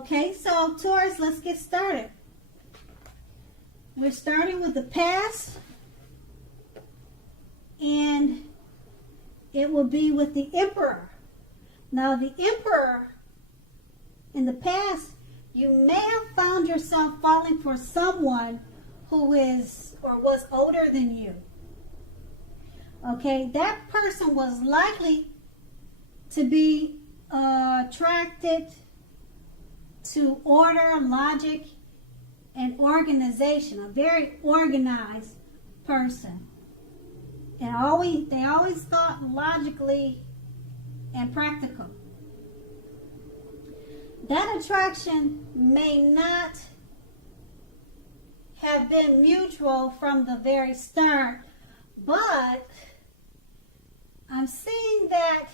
Okay, so Taurus, let's get started. We're starting with the past, and it will be with the Emperor. Now, the Emperor, in the past, you may have found yourself falling for someone who is or was older than you. Okay, that person was likely to be attracted to order, logic, and organization, a very organized person. And they always thought logically and practical. That attraction may not have been mutual from the very start, but I'm seeing that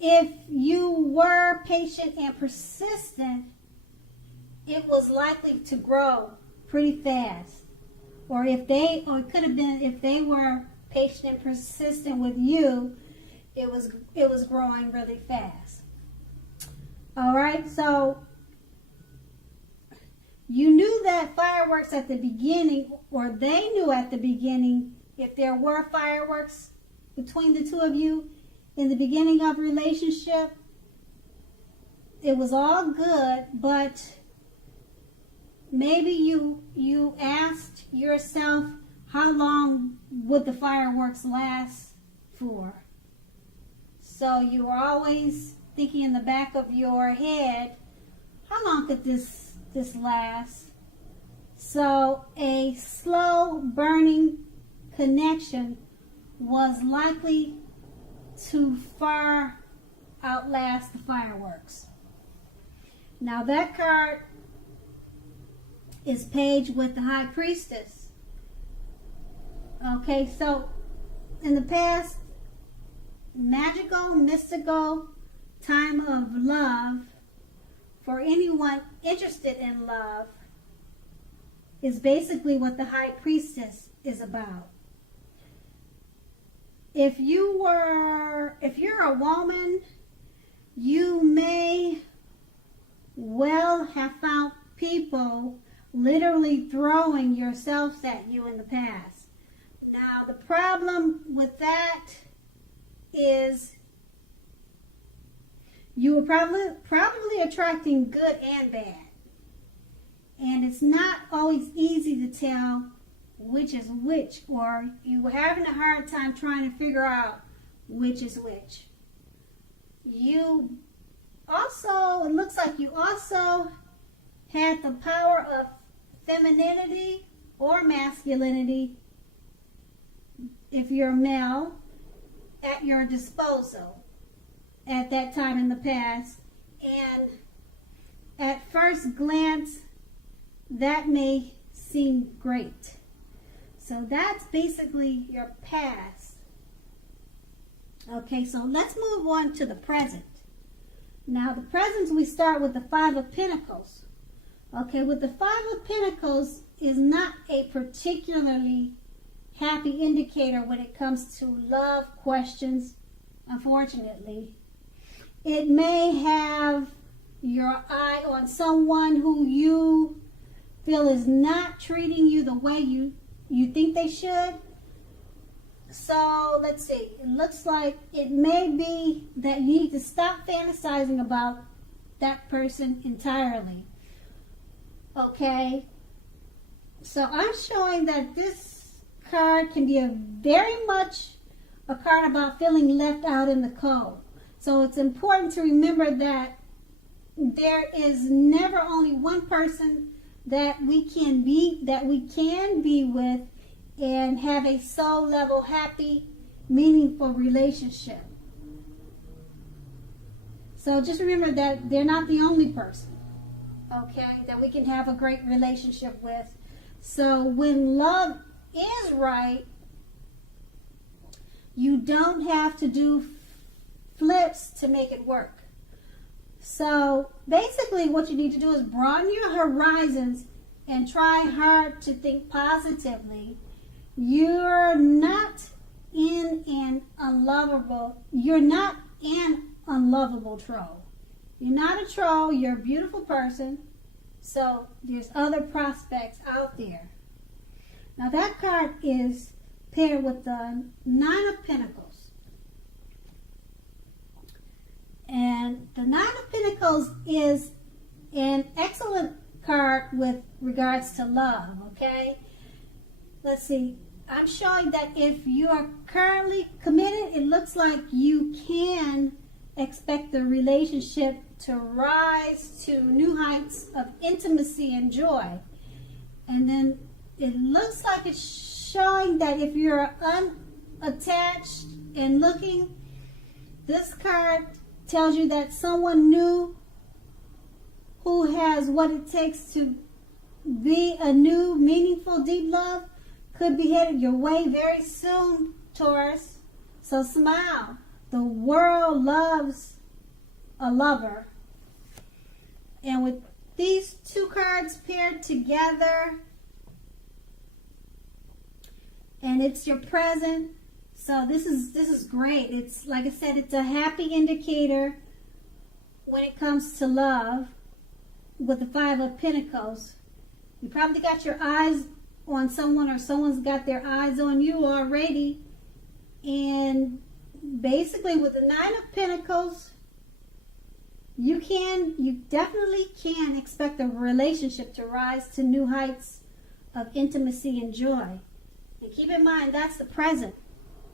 if you were patient and persistent, it was likely to grow pretty fast. Or it could have been if they were patient and persistent with you, it was growing really fast. All right, so you knew that fireworks at the beginning, or they knew at the beginning, if there were fireworks between the two of you in the beginning of a relationship, it was all good, but maybe you asked yourself, how long would the fireworks last for? So you were always thinking in the back of your head, how long could this last? So a slow burning connection was likely to far outlast the fireworks. Now that card is Page with the High Priestess. Okay, so in the past, magical, mystical time of love for anyone interested in love is basically what the High Priestess is about. If you're a woman, you may well have found people literally throwing yourselves at you in the past. Now, the problem with that is you were probably attracting good and bad. And it's not always easy to tell which is which, or you were having a hard time trying to figure out which is which. It looks like you also had the power of femininity or masculinity, if you're male, at your disposal at that time in the past. And at first glance, that may seem great. So that's basically your past. Okay, so let's move on to the present. Now, the present, we start with the Five of Pentacles. Okay, with the Five of Pentacles is not a particularly happy indicator when it comes to love questions, unfortunately. It may have your eye on someone who you feel is not treating you the way you think they should. So let's see. It looks like it may be that you need to stop fantasizing about that person entirely. Okay. So I'm showing that this card can be very much a card about feeling left out in the cold. So it's important to remember that there is never only one person that we can be with and have a soul level, happy, meaningful relationship. So just remember that they're not the only person, okay, that we can have a great relationship with. So when love is right, you don't have to do flips to make it work. So basically what you need to do is broaden your horizons and try hard to think positively. You're not an unlovable troll. You're not a troll. You're a beautiful person. So there's other prospects out there. Now that card is paired with the Nine of Pentacles. And the Nine of Pentacles is an excellent card with regards to love, okay? Let's see. I'm showing that if you are currently committed, it looks like you can expect the relationship to rise to new heights of intimacy and joy. And then it looks like it's showing that if you're unattached and looking, this card tells you that someone new who has what it takes to be a new, meaningful, deep love could be headed your way very soon, Taurus. So smile. The world loves a lover. And with these two cards paired together, and it's your present, so this is great. It's, like I said, it's a happy indicator when it comes to love with the Five of Pentacles. You probably got your eyes on someone, or someone's got their eyes on you already. And basically with the Nine of Pentacles, you definitely can expect a relationship to rise to new heights of intimacy and joy. And keep in mind, that's the present.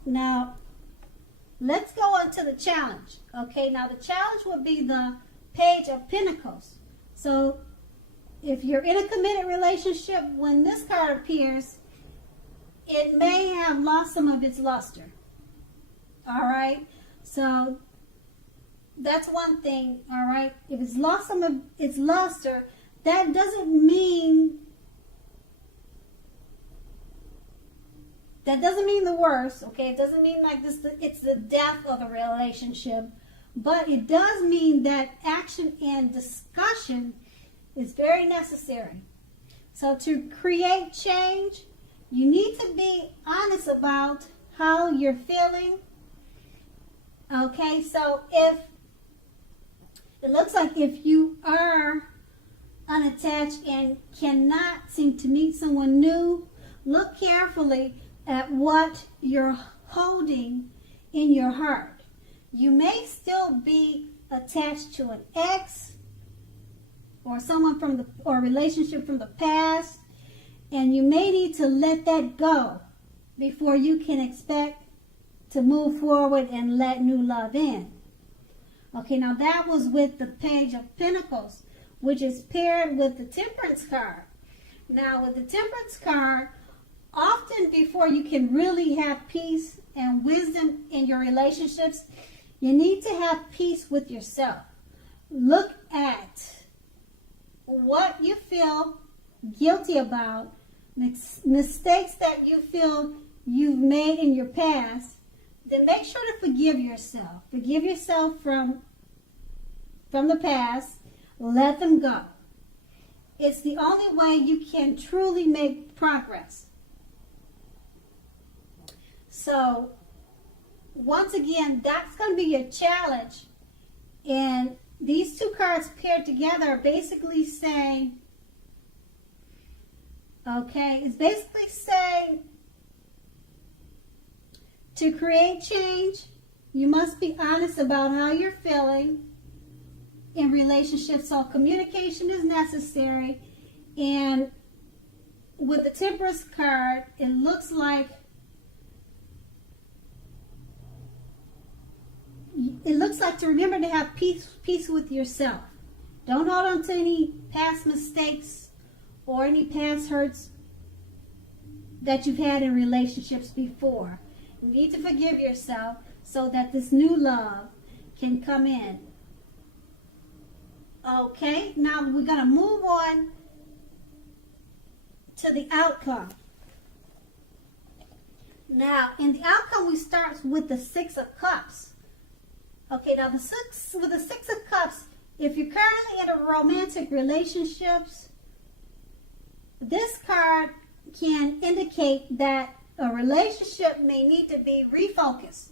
Now, let's go on to the challenge. Okay, now the challenge would be the Page of Pentacles. So if you're in a committed relationship, when this card appears, it may have lost some of its luster. All right? So that's one thing, all right? If it's lost some of its luster, that doesn't mean the worst, okay? It doesn't mean like this, it's the death of a relationship, but it does mean that action and discussion is very necessary. So to create change, you need to be honest about how you're feeling. Okay, so if it looks like if you are unattached and cannot seem to meet someone new, look carefully at what you're holding in your heart. You may still be attached to an ex or someone or a relationship from the past, and you may need to let that go before you can expect to move forward and let new love in. Okay, now that was with the Page of Pentacles, which is paired with the Temperance card. Now with the Temperance card, often before you can really have peace and wisdom in your relationships, you need to have peace with yourself. Look at what you feel guilty about, mistakes that you feel you've made in your past, then make sure to forgive yourself. Forgive yourself from the past. Let them go. It's the only way you can truly make progress. So, once again, that's going to be your challenge. And these two cards paired together are basically saying, okay, it's basically saying to create change, you must be honest about how you're feeling in relationships. So communication is necessary. And with the Temperance card, it looks like to remember to have peace with yourself. Don't hold on to any past mistakes or any past hurts that you've had in relationships before. You need to forgive yourself so that this new love can come in. Okay, now we're going to move on to the outcome. Now, in the outcome, we start with the Six of Cups. Okay, now with the Six of Cups, if you're currently in a romantic relationships, this card can indicate that a relationship may need to be refocused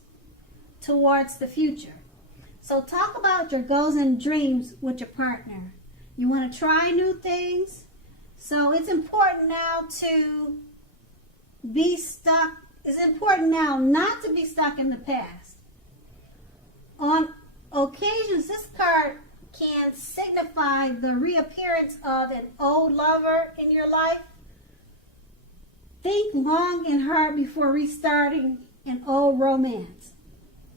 towards the future. So talk about your goals and dreams with your partner. You want to try new things. So it's important now to be stuck. It's important now not to be stuck in the past. On occasions, this card can signify the reappearance of an old lover in your life. Think long and hard before restarting an old romance.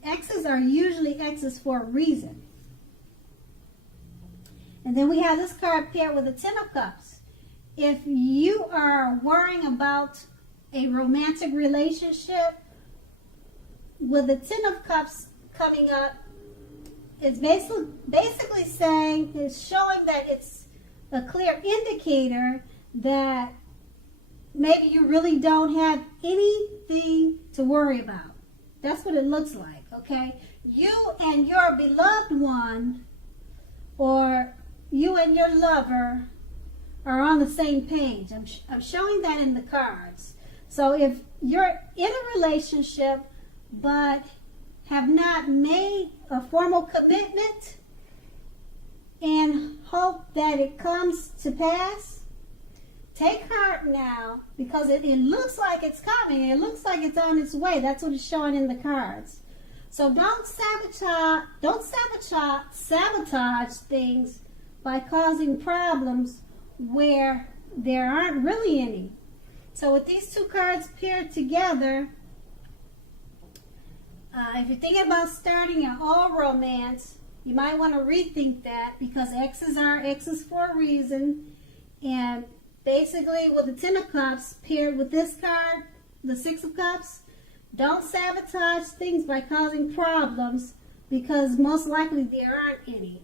Exes are usually exes for a reason. And then we have this card paired with the Ten of Cups. If you are worrying about a romantic relationship, with the Ten of Cups coming up, it's basically saying, it's showing that it's a clear indicator that maybe you really don't have anything to worry about. That's what it looks like, okay? You and your beloved one, or you and your lover, are on the same page. I'm showing that in the cards. So if you're in a relationship but have not made a formal commitment and hope that it comes to pass, take heart now, because it looks like it's coming. It looks like it's on its way. That's what it's showing in the cards. So don't sabotage things by causing problems where there aren't really any. So with these two cards paired together, if you're thinking about starting an all romance, you might want to rethink that, because exes are exes for a reason. And basically, with the Ten of Cups paired with this card, the Six of Cups, don't sabotage things by causing problems, because most likely there aren't any.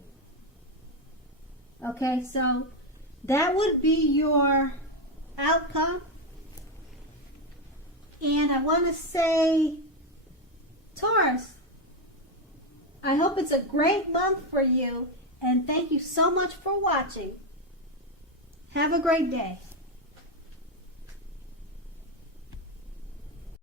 Okay, so that would be your outcome. And I want to say, Taurus, I hope it's a great month for you, and thank you so much for watching. Have a great day.